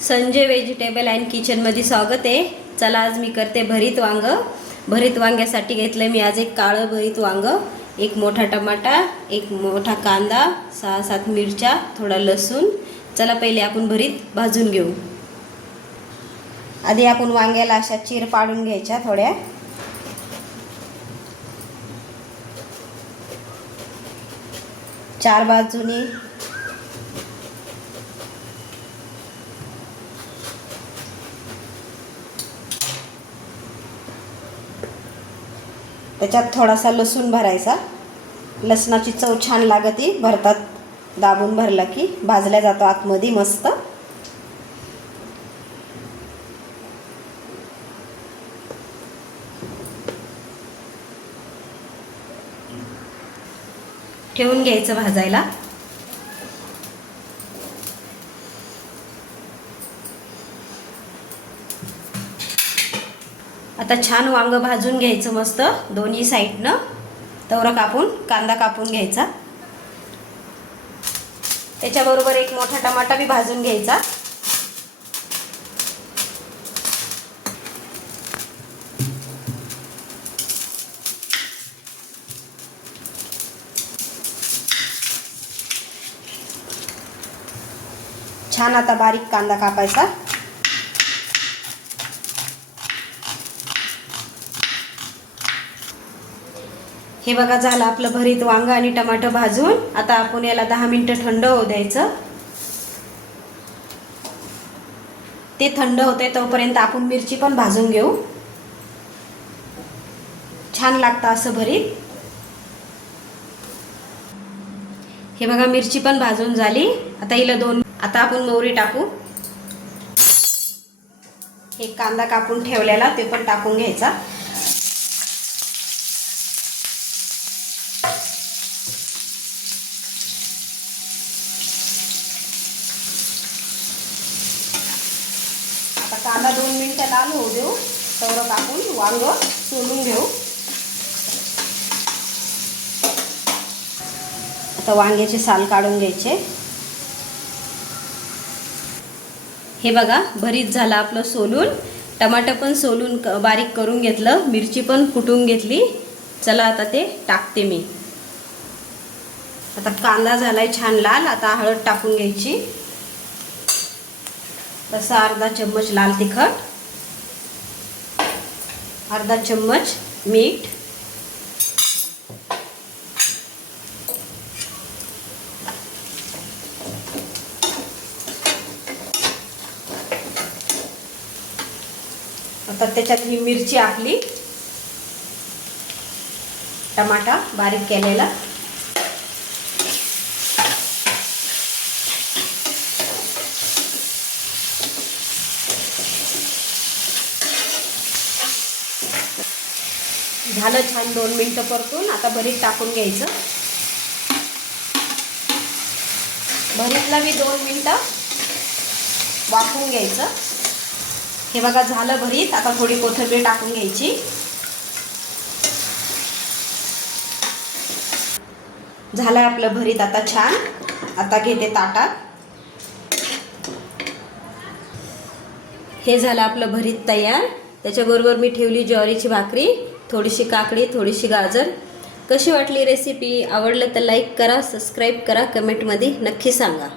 Sanjay vegetable and किचनमध्ये स्वागत आहे। चला आज मी करते भरीत वांग। भरीत वांग्यासाठी घेतलं मी आज एक काळं भरीत वांग, एक मोठा टमाटा, एक मोठा कांदा, 6-7 मिरच्या, थोडा लसूण। चला पहिले आपण भरीत भाजून घेऊ। आधी आपण वांग्याला अशा चीर पाडून घ्यायच्या थोड्या। चार बाजूनी त्याच्यात थोडासा लसूण भरायचा। लसणाची चव छान लागते भरतात, दाबून भरला की भाजल्या जातो आतमध्ये मस्त। ठेवून घ्यायचं भाजायला। आता छान वांग भाजून घ्यायचं मस्त दोन्ही साईडनं। तवरक आपण कांदा कापून घ्यायचा, त्याच्याबरोबर एक मोठा टमाटा भी भाजून घ्यायचा। छान आता बारीक कांदा कापायचा। हे बघा झालं आपलं भरीत वांग आणि टमाटर भाजून। आता आपण याला 10 मिनिटं थंड होऊ द्यायचं। ते थंड होते तोपर्यंत आपण मिरची पण भाजून घेऊ। छान लागतं असं भरीत। हे बघा मिरची पण भाजून झाली। आता आपण मोहरी टाकू। हे कांदा कापून ठेवलेला ते पण टाकून घ्यायचा। आता कांदा 2 मिनिटं लाल होऊ देऊ, तवरक आपण वांग सोलून घेऊ। आता वांग्याचे साल काढून घ्यायचे। हे बघा भरीत झालं आपलं सोलून। टमाटर पण सोलून बारीक करून घेतलं, मिरची पण कुटून घेतली। चला आता ते टाकते मी। आता कांदा झालाय छान लाल। आता हळद टाकून घ्यायची, तसा अर्धा चम्मच लाल तिखट, अर्धा चम्मच मीठ, आता त्याच्यात ही मिरची आपली, टमाटा बारीक केलेला, झालं छान 2 मिनिटं परतून। आता भरीत टाकून घ्यायचं। भरीतला मी 2 मिनिटं वाफवून घ्यायचं। हे बघा झालं भरीत। आता थोडी कोथिंबीर टाकून घ्यायची। झालं आपलं भरीत आता छान। आता घेते ताटात। हे झालं आपलं भरीत तयार। त्याच्याबरोबर मी ठेवली ज्वारीची भाकरी, थोडीशी काकडी, थोडीशी गाजर। कशी वाटली रेसिपी? आवडलं तर लाईक करा, सबस्क्राईब करा, कमेंटमध्ये नक्की सांगा।